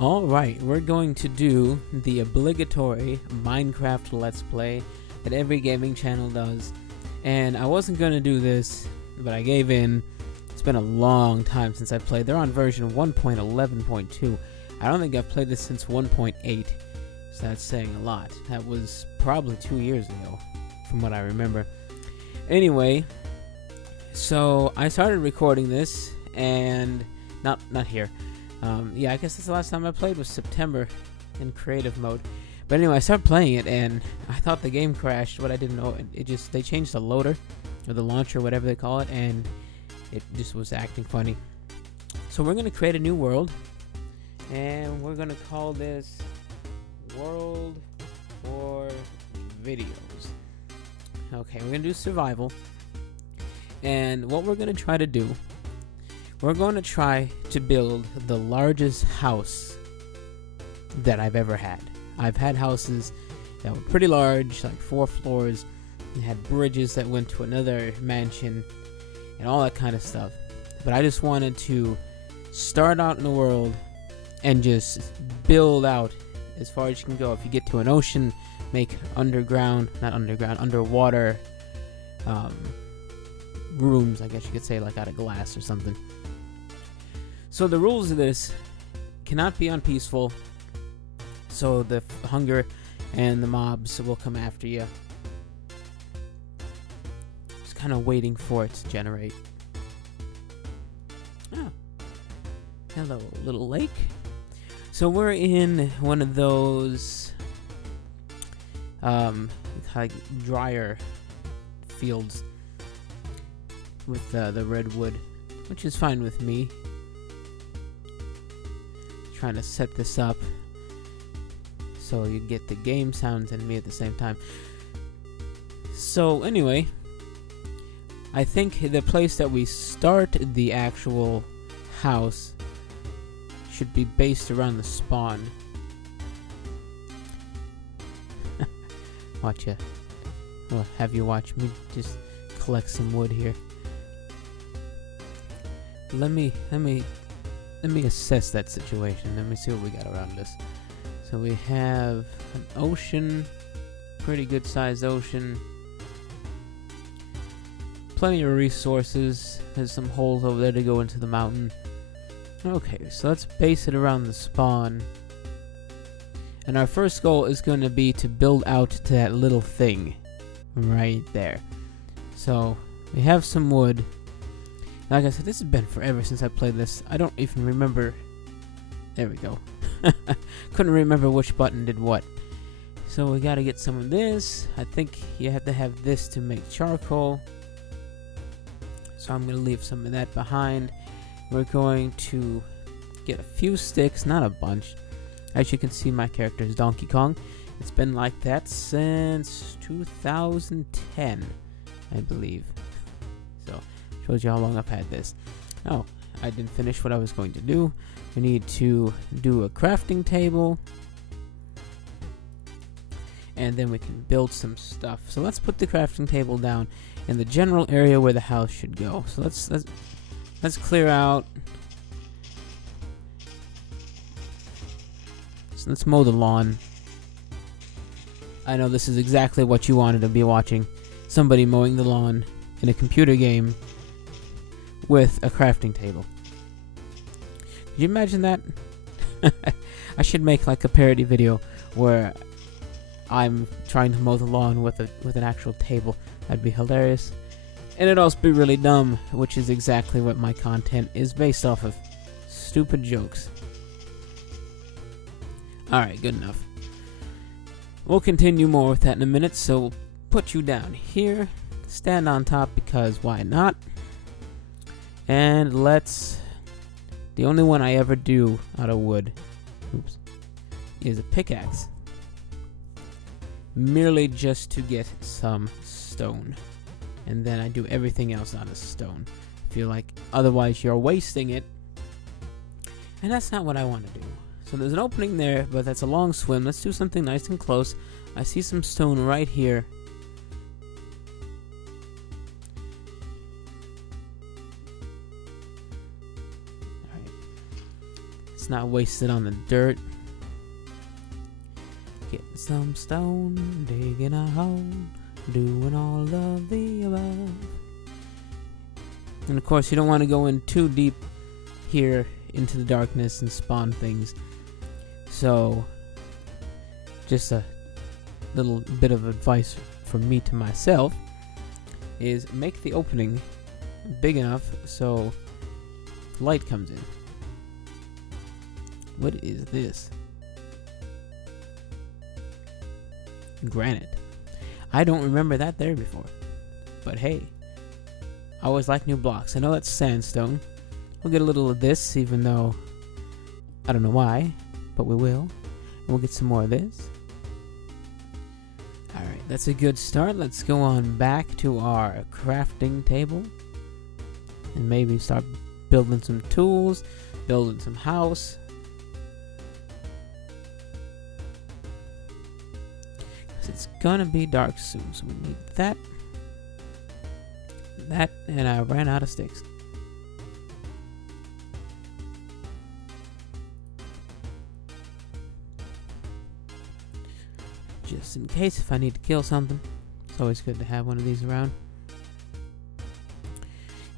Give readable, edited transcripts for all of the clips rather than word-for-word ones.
Alright, we're going to do the obligatory Minecraft Let's Play that every gaming channel does. And I wasn't going to do this, but I gave in. It's been a long time since I played. They're on version 1.11.2. I don't think I've played this since 1.8, so that's saying a lot. That was probably 2 years ago, from what I remember. Anyway, so I started recording this, and not here. Yeah, I guess that's the last time I played was September in creative mode. But anyway, I started playing it, and I thought the game crashed, but I didn't know. They changed the loader, or the launcher, whatever they call it, and it just was acting funny. So we're going to create a new world, and we're going to call this World for Videos. Okay, we're going to do survival. And what we're going to try to do, we're going to try to build the largest house that I've ever had. I've had houses that were pretty large, like 4 floors, and had bridges that went to another mansion, and all that kind of stuff. But I just wanted to start out in the world and just build out as far as you can go. If you get to an ocean, make underwater rooms, I guess you could say, like out of glass or something. So the rules of this cannot be unpeaceful, so the hunger and the mobs will come after you. Just kind of waiting for it to generate. Oh, hello, little lake. So we're in one of those like drier fields with the redwood, which is fine with me. Trying to set this up so you get the game sounds and me at the same time. So anyway, I think the place that we start the actual house should be based around the spawn. Watch ya. Well, have you watch me just collect some wood here. Let me assess that situation. Let me see what we got around us. So we have an ocean, pretty good sized ocean. Plenty of resources. There's some holes over there to go into the mountain. Okay, so let's base it around the spawn. And our first goal is going to be to build out to that little thing right there. So we have some wood. Like I said, this has been forever since I played this. I don't even remember. There we go. Couldn't remember which button did what. So we gotta get some of this. I think you have to have this to make charcoal. So I'm gonna leave some of that behind. We're going to get a few sticks, not a bunch. As you can see, my character is Donkey Kong. It's been like that since 2010, I believe. So, shows you how long I've had this. Oh, I didn't finish what I was going to do. We need to do a crafting table. And then we can build some stuff. So let's put the crafting table down in the general area where the house should go. So let's clear out. So let's mow the lawn. I know this is exactly what you wanted to be watching. Somebody mowing the lawn in a computer game with a crafting table. Could you imagine that? I should make like a parody video where I'm trying to mow the lawn with an actual table. That'd be hilarious. And it'd also be really dumb, which is exactly what my content is based off of. Stupid jokes. Alright, good enough. We'll continue more with that in a minute, so we'll put you down here. Stand on top because why not? And let's... The only one I ever do out of wood, is a pickaxe. Merely just to get some stone. And then I do everything else out of stone. I feel like otherwise you're wasting it. And that's not what I want to do. So there's an opening there, but that's a long swim. Let's do something nice and close. I see some stone right here. Let's not waste it on the dirt. Getting some stone, digging a hole, doing all of the above. And of course, you don't want to go in too deep here into the darkness and spawn things. So, just a little bit of advice from me to myself is make the opening big enough so light comes in. What is this? Granite. I don't remember that there before. But hey, I always like new blocks. I know that's sandstone. We'll get a little of this, even though I don't know why, but we will. And we'll get some more of this. Alright, that's a good start. Let's go on back to our crafting table. And maybe start building some tools, building some house. Because it's gonna be dark soon, so we need that. That, and I ran out of sticks. Just in case if I need to kill something. It's always good to have one of these around.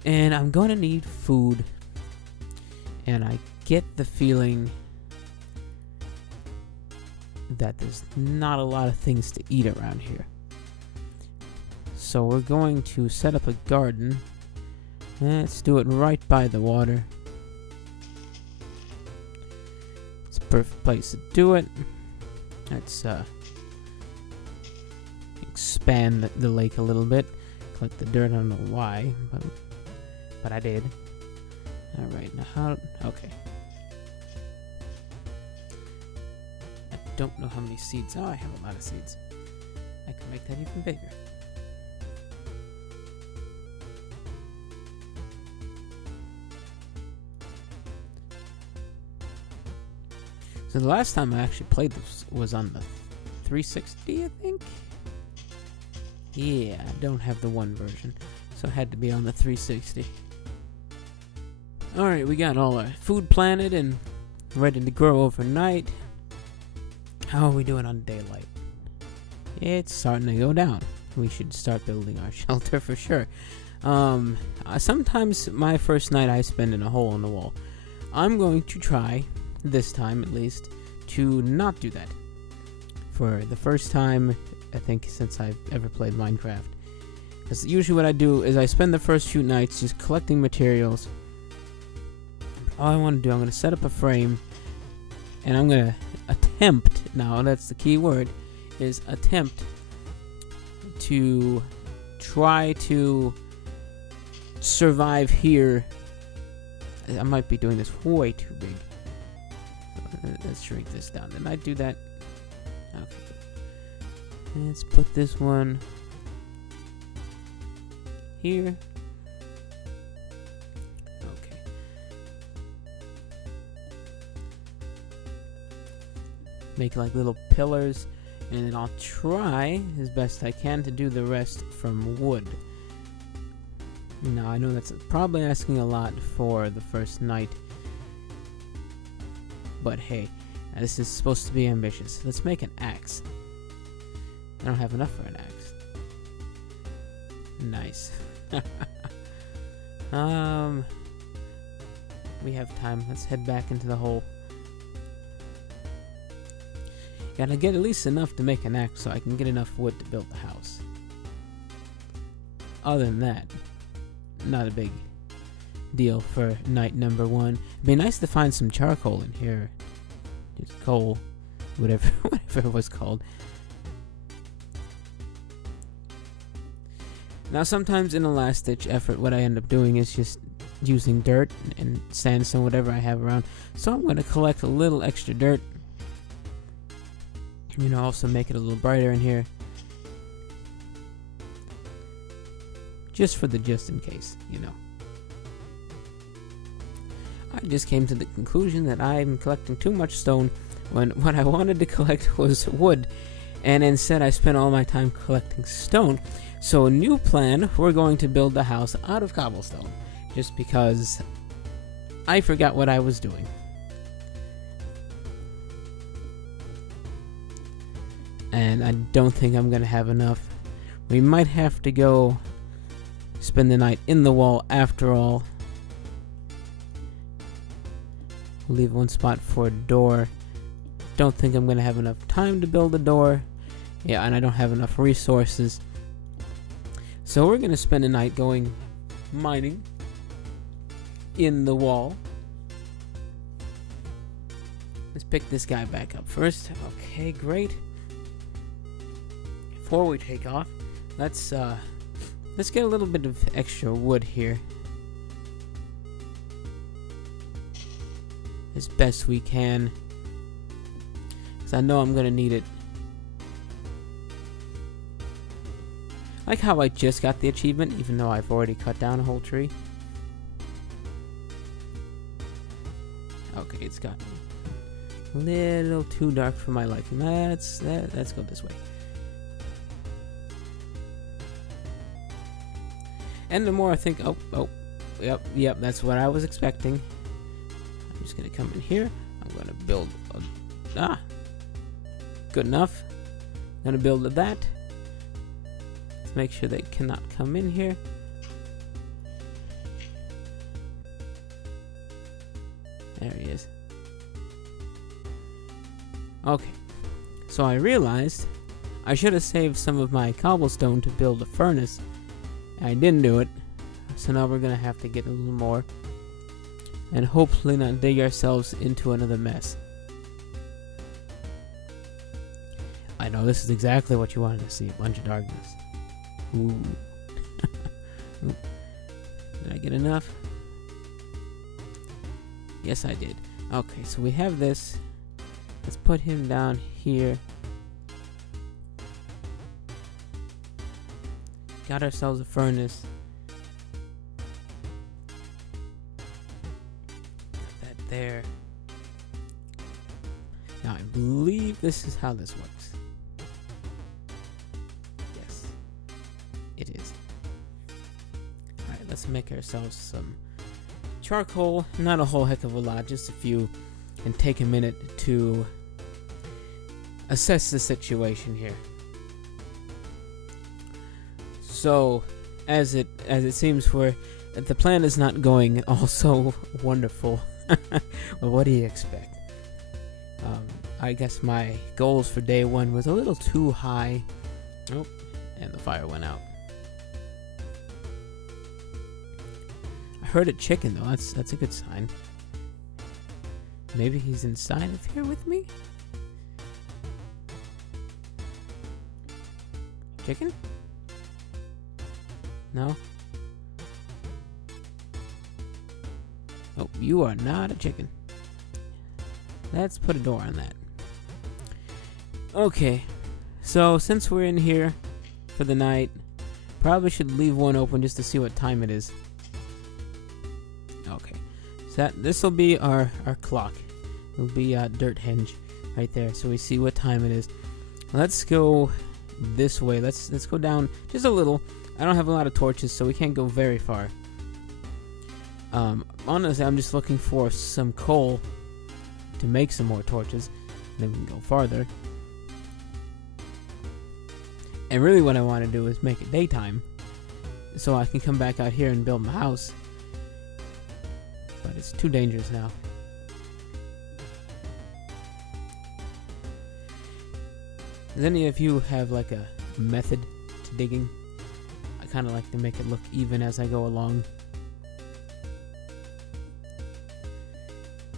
And I'm going to need food. And I get the feeling that there's not a lot of things to eat around here. So we're going to set up a garden. Let's do it right by the water. It's a perfect place to do it. Let's expand the lake a little bit. Collect the dirt. I don't know why, but I did. Alright, now how... Okay. I don't know how many seeds. Oh, I have a lot of seeds. I can make that even bigger. So the last time I actually played this was on the 360, I think? Yeah, I don't have the one version, so it had to be on the 360. Alright, we got all our food planted and ready to grow overnight. How are we doing on daylight? It's starting to go down. We should start building our shelter for sure. Sometimes my first night I spend in a hole in the wall. I'm going to try, this time at least, to not do that. For the first time, I think, since I've ever played Minecraft. Because usually what I do is I spend the first few nights just collecting materials. All I want to do, I'm going to set up a frame, and I'm going to attempt, now that's the key word, is attempt to try to survive here. I might be doing this way too big. Let's shrink this down. Did I do that? Okay. Let's put this one here. Okay. Make like little pillars, and then I'll try as best I can to do the rest from wood. Now, I know that's probably asking a lot for the first night, but hey, this is supposed to be ambitious. Let's make an axe. I don't have enough for an axe. Nice. We have time. Let's head back into the hole. Gotta get at least enough to make an axe so I can get enough wood to build the house. Other than that, not a big deal for night number one. It'd be nice to find some charcoal in here. Just coal, whatever it was called. Now sometimes in a last ditch effort, what I end up doing is just using dirt and sandstone, whatever I have around. So I'm going to collect a little extra dirt. You know, also make it a little brighter in here. Just for the just in case, you know. I just came to the conclusion that I'm collecting too much stone when what I wanted to collect was wood. And instead I spent all my time collecting stone. So a new plan, we're going to build the house out of cobblestone. Just because I forgot what I was doing. and I don't think I'm gonna have enough. We might have to go spend the night in the wall after all. We'll leave one spot for a door. Don't think I'm gonna have enough time to build a door. Yeah, and I don't have enough resources. So we're gonna spend a night going mining in the wall. Let's pick this guy back up first. Okay, great. Before we take off, let's get a little bit of extra wood here. As best we can. Because I know I'm gonna need it. I like how I just got the achievement, even though I've already cut down a whole tree. Okay, it's gotten a little too dark for my liking. Let's go this way. And the more I think, yep, that's what I was expecting. I'm just gonna come in here. I'm gonna build good enough. I'm gonna build that. Let's make sure they cannot come in here. There he is. Okay, so I realized I should have saved some of my cobblestone to build a furnace. I didn't do it, so now we're gonna have to get a little more and hopefully not dig ourselves into another mess. I know this is exactly what you wanted to see, a bunch of darkness. Ooh. Ooh. Did I get enough? Yes, I did. Okay, so we have this. Let's put him down here. Got ourselves a furnace. Got that there. Now I believe this is how this works. Yes, it is. Alright, let's make ourselves some charcoal. Not a whole heck of a lot, just a few. And take a minute to assess the situation here. So, as it seems, the plan is not going all so wonderful. Well, what do you expect? I guess my goals for day one was a little too high. Oh, and the fire went out. I heard a chicken though. That's a good sign. Maybe he's inside of here with me? Chicken? No? Oh, you are not a chicken. Let's put a door on that. Okay, so since we're in here for the night, probably should leave one open just to see what time it is. Okay, so this will be our clock. It'll be a dirt hinge right there, so we see what time it is. Let's go this way. Let's go down just a little. I don't have a lot of torches, so we can't go very far. Honestly, I'm just looking for some coal to make some more torches, and then we can go farther. And really what I want to do is make it daytime, so I can come back out here and build my house. But it's too dangerous now. Does any of you have like a method to digging? I kind of like to make it look even as I go along.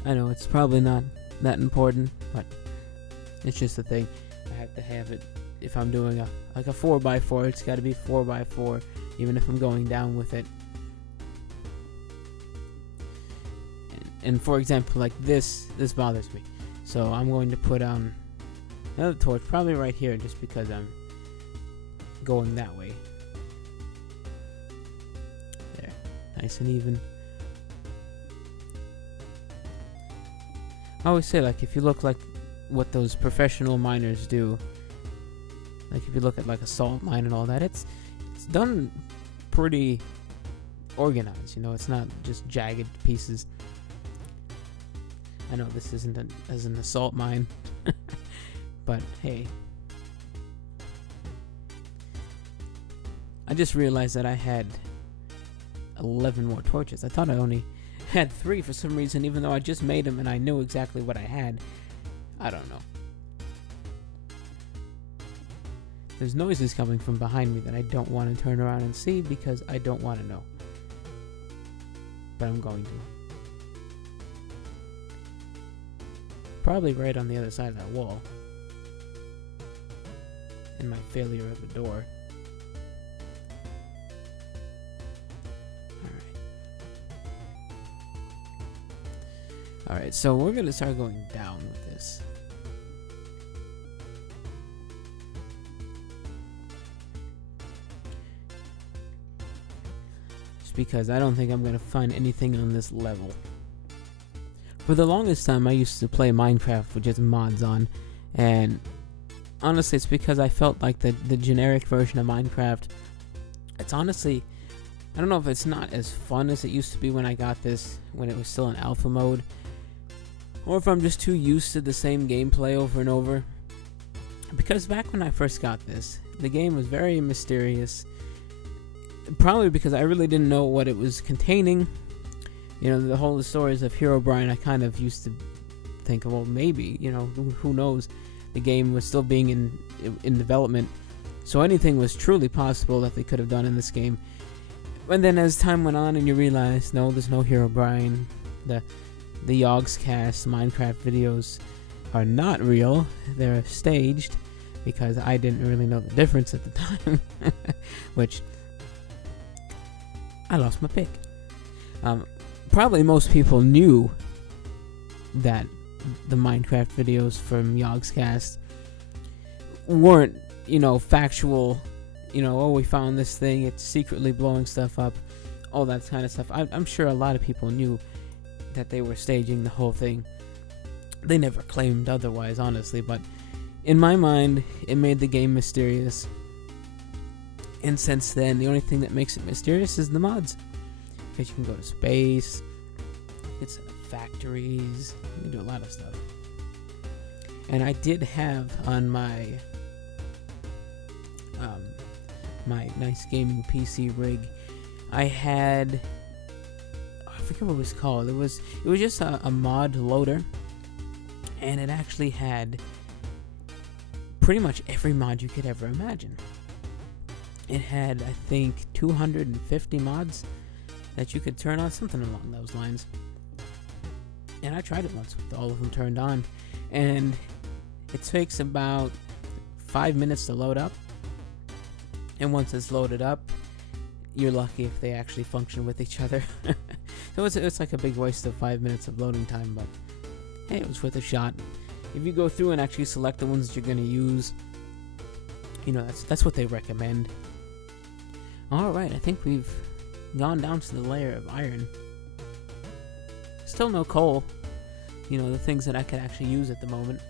I know it's probably not that important, but it's just a thing. I have to have it. If I'm doing a 4x4, it's got to be 4x4, even if I'm going down with it. And for example, like this bothers me. So I'm going to put another torch, probably right here, just because I'm going that way. There, nice and even. I always say, like, if you look like what those professional miners do, like if you look at like a salt mine and all that, it's done pretty organized, you know, it's not just jagged pieces. I know this isn't an assault mine, but hey, just realized that I had 11 more torches. I thought I only had 3 for some reason, even though I just made them and I knew exactly what I had. I don't know. There's noises coming from behind me that I don't want to turn around and see because I don't want to know. But I'm going to. Probably right on the other side of that wall. In my failure of a door. Alright, so we're going to start going down with this. Just because I don't think I'm going to find anything on this level. For the longest time, I used to play Minecraft with just mods on. And honestly, it's because I felt like the generic version of Minecraft, it's honestly, I don't know if it's not as fun as it used to be when I got this, when it was still in alpha mode. Or if I'm just too used to the same gameplay over and over. Because back when I first got this, the game was very mysterious. Probably because I really didn't know what it was containing. You know, the whole stories of Herobrine, I kind of used to think, well, maybe, you know, who knows. The game was still being in development. So anything was truly possible that they could have done in this game. And then as time went on and you realize, no, there's no Herobrine. The Yogscast Minecraft videos are not real. They're staged because I didn't really know the difference at the time. Which, I lost my pick. Probably most people knew that the Minecraft videos from Yogscast weren't, you know, factual. You know, oh, we found this thing, it's secretly blowing stuff up. All that kind of stuff. I'm sure a lot of people knew that they were staging the whole thing. They never claimed otherwise, honestly, but in my mind, it made the game mysterious. And since then, the only thing that makes it mysterious is the mods. Because you can go to space, it's factories, you can do a lot of stuff. And I did have on my my nice gaming PC rig, I had, I forget what it was called. It was just a mod loader, and it actually had pretty much every mod you could ever imagine. It had, I think, 250 mods that you could turn on, something along those lines. And I tried it once with all of them turned on, and it takes about 5 minutes to load up. And once it's loaded up, you're lucky if they actually function with each other. So it's like a big waste of 5 minutes of loading time, but hey, it was worth a shot. If you go through and actually select the ones that you're going to use, you know, that's what they recommend. Alright, I think we've gone down to the layer of iron. Still no coal. You know, the things that I could actually use at the moment.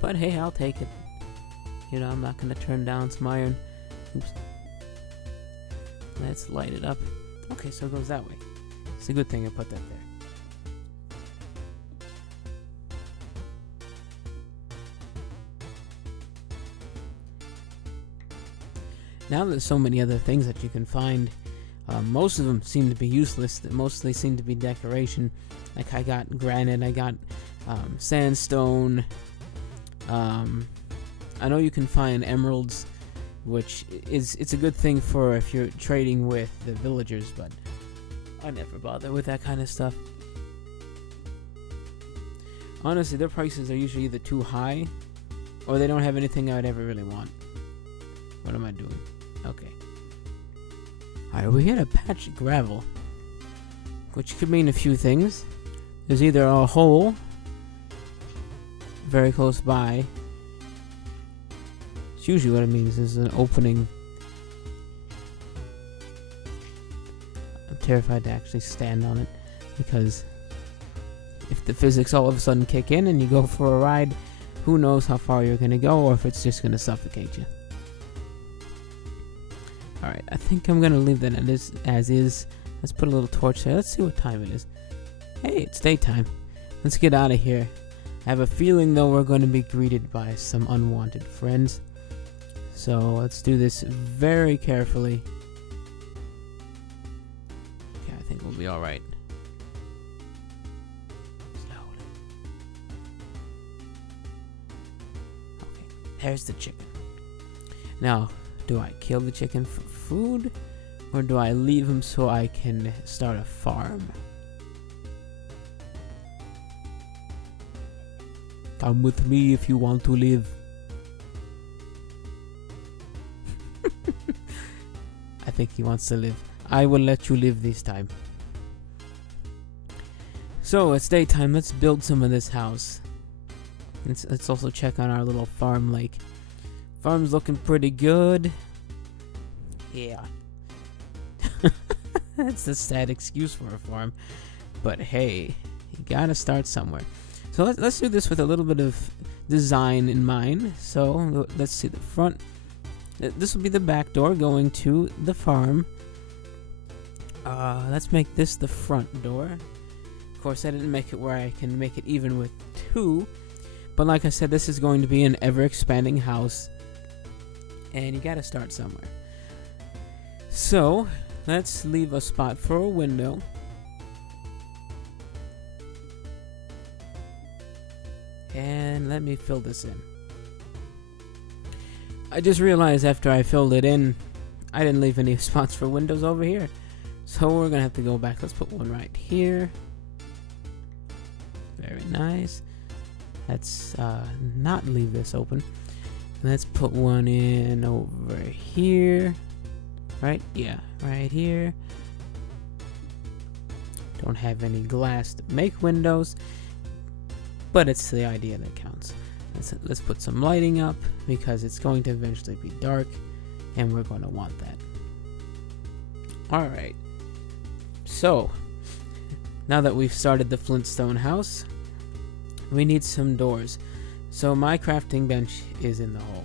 But hey, I'll take it. You know, I'm not going to turn down some iron. Oops. Let's light it up. Okay, so it goes that way. It's a good thing I put that there. Now there's so many other things that you can find. Most of them seem to be useless. They mostly seem to be decoration. Like I got granite, I got sandstone. I know you can find emeralds, which it's a good thing for if you're trading with the villagers, but I never bother with that kind of stuff. Honestly, their prices are usually either too high, or they don't have anything I would ever really want. What am I doing? Okay. Alright, we hit a patch of gravel, which could mean a few things. There's either a hole very close by. It's usually what it means is an opening. I'm terrified to actually stand on it, because if the physics all of a sudden kick in and you go for a ride, who knows how far you're going to go, or if it's just going to suffocate you. Alright, I think I'm going to leave that as is. Let's put a little torch there. Let's see what time it is. Hey, it's daytime. Let's get out of here. I have a feeling, though, we're going to be greeted by some unwanted friends. So let's do this very carefully. Okay, I think we'll be alright. Slowly. Okay, there's the chicken. Now, do I kill the chicken for food? Or do I leave him so I can start a farm? Come with me if you want to live. I think he wants to live. I will let you live this time. So, it's daytime. Let's build some of this house. Let's also check on our little farm lake. Farm's looking pretty good. Yeah. That's a sad excuse for a farm. But hey, you gotta start somewhere. So let's do this with a little bit of design in mind. So let's see the front. This will be the back door going to the farm. Let's make this the front door. Of course, I didn't make it where I can make it even with 2. But like I said, this is going to be an ever-expanding house. And you gotta start somewhere. So, let's leave a spot for a window. And let me fill this in. I just realized after I filled it in, I didn't leave any spots for windows over here. So we're gonna have to go back. Let's put one right here. Very nice. Let's not leave this open. Let's put one in over here. Right? Yeah, right here. Don't have any glass to make windows, but it's the idea that counts. Let's put some lighting up because it's going to eventually be dark and we're going to want that. Alright, so now that we've started the Flintstone house, we need some doors. So my crafting bench is in the hole.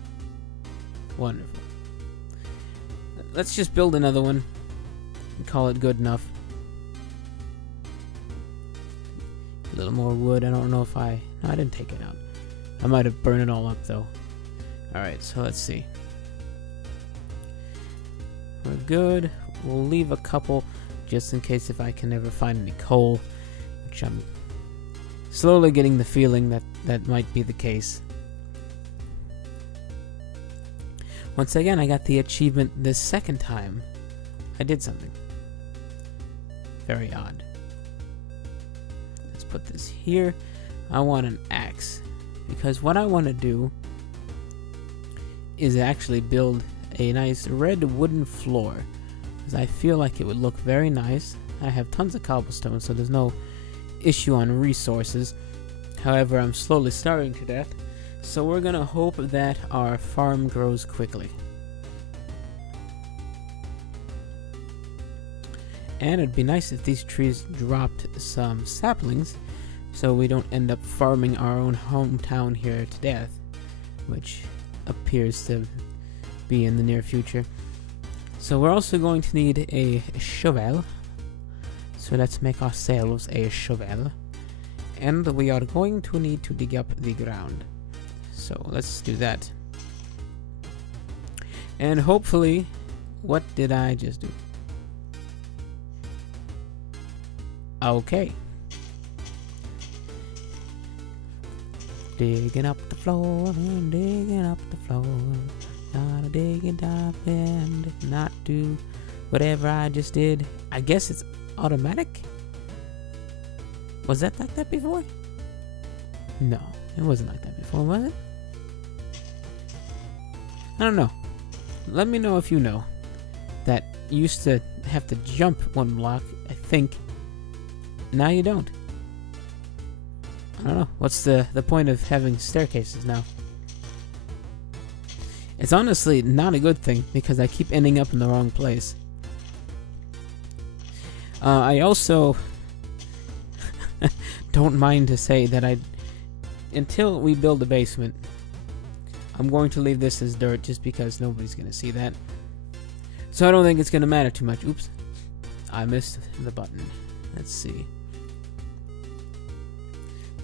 Wonderful. Let's just build another one and call it good enough. A little more wood. I don't know if no, I didn't take it out. I might have burned it all up though. Alright, so let's see. We're good. We'll leave a couple just in case if I can ever find any coal, which I'm slowly getting the feeling that might be the case. Once again, I got the achievement this second time. I did something very odd. Let's put this here. I want an axe because what I want to do is actually build a nice red wooden floor because I feel like it would look very nice. I have tons of cobblestone, so there's no issue on resources. However, I'm slowly starving to death, so we're gonna hope that our farm grows quickly. And it'd be nice if these trees dropped some saplings so we don't end up farming our own hometown here to death, which appears to be in the near future. So we're also going to need a shovel. So let's make ourselves a shovel. And we are going to need to dig up the ground. So let's do that. And hopefully, what did I just do? Okay. Digging up the floor and digging up the floor. Gotta dig it up and not do whatever I just did. I guess it's automatic? Was that like that before? No, it wasn't like that before, was it? I don't know. Let me know if you know. That you used to have to jump one block, I think. Now you don't. I don't know. What's the point of having staircases now? It's honestly not a good thing because I keep ending up in the wrong place. I also don't mind to say that until we build a basement, I'm going to leave this as dirt just because nobody's going to see that. So I don't think it's going to matter too much. Oops. I missed the button. Let's see.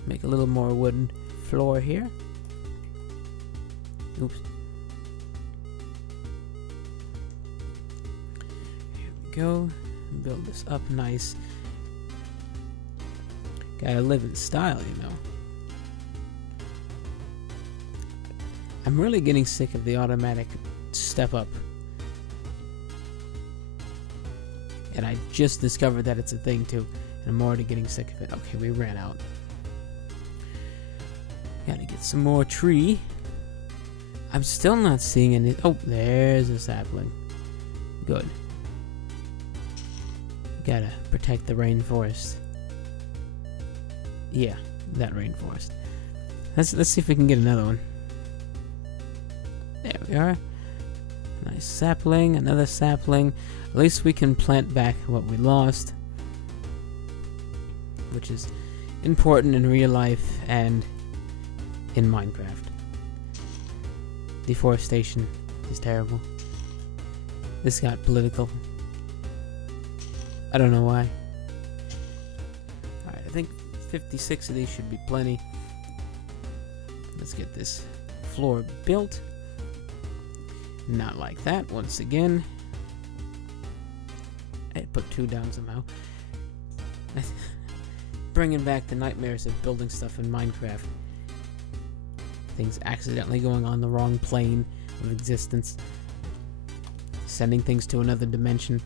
Make a little more wooden floor here. Oops. we go. Build this up nice. Gotta live in style, you know. I'm really getting sick of the automatic step up. And I just discovered that it's a thing too. And I'm already getting sick of it. Okay, we ran out. Gotta get some more tree. I'm still not seeing any. Oh, there's a sapling. Good. Gotta protect the rainforest. Yeah, that rainforest. Let's see if we can get another one. There we are. Nice sapling, another sapling. At least we can plant back what we lost, which is important in real life and in Minecraft. Deforestation is terrible. This got political. I don't know why. Alright, I think 56 of these should be plenty. Let's get this floor built. Not like that, once again. I put 2 down somehow. Bringing back the nightmares of building stuff in Minecraft. Things accidentally going on the wrong plane of existence. Sending things to another dimension.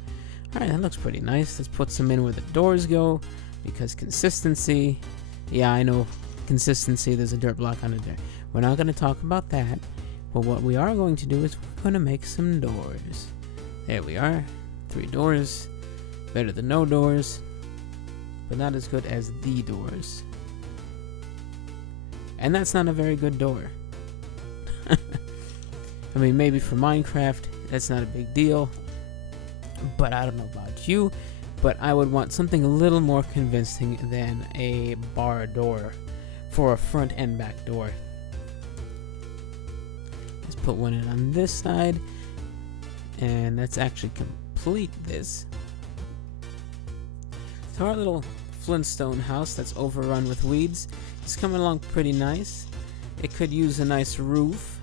Alright, that looks pretty nice. Let's put some in where the doors go. Because consistency. Yeah, I know. Consistency, there's a dirt block under there. We're not going to talk about that. But what we are going to do is we're going to make some doors. There we are. 3 doors. Better than no doors. But not as good as the doors. And that's not a very good door. I mean, maybe for Minecraft, that's not a big deal. But I don't know about you. But I would want something a little more convincing than a bar door for a front and back door. Let's put one in on this side. And let's actually complete this. So our little Flintstone house that's overrun with weeds is coming along pretty nice. It could use a nice roof.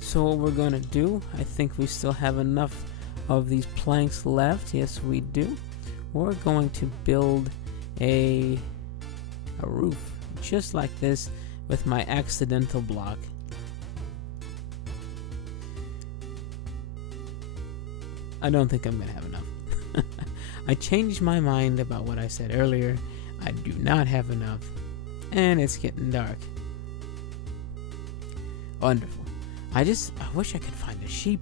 So what we're going to do, I think we still have enough of these planks left. Yes, we do. We're going to build a roof just like this with my accidental block. I don't think I'm going to have enough. I changed my mind about what I said earlier. I do not have enough. And it's getting dark. Wonderful. I wish I could find a sheep.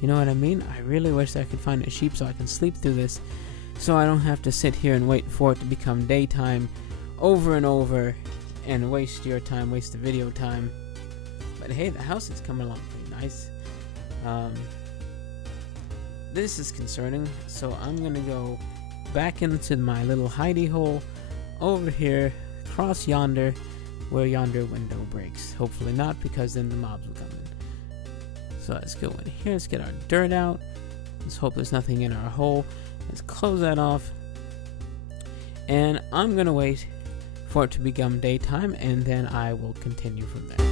You know what I mean? I really wish I could find a sheep so I can sleep through this. So I don't have to sit here and wait for it to become daytime over and over and waste your time, waste the video time. But hey, the house is coming along pretty nice. This is concerning, so I'm gonna go back into my little hidey hole over here, across yonder, where yonder window breaks. Hopefully not, because then the mobs will come in. So let's go in here, let's get our dirt out. Let's hope there's nothing in our hole. Let's close that off. And I'm gonna wait for it to become daytime, and then I will continue from there.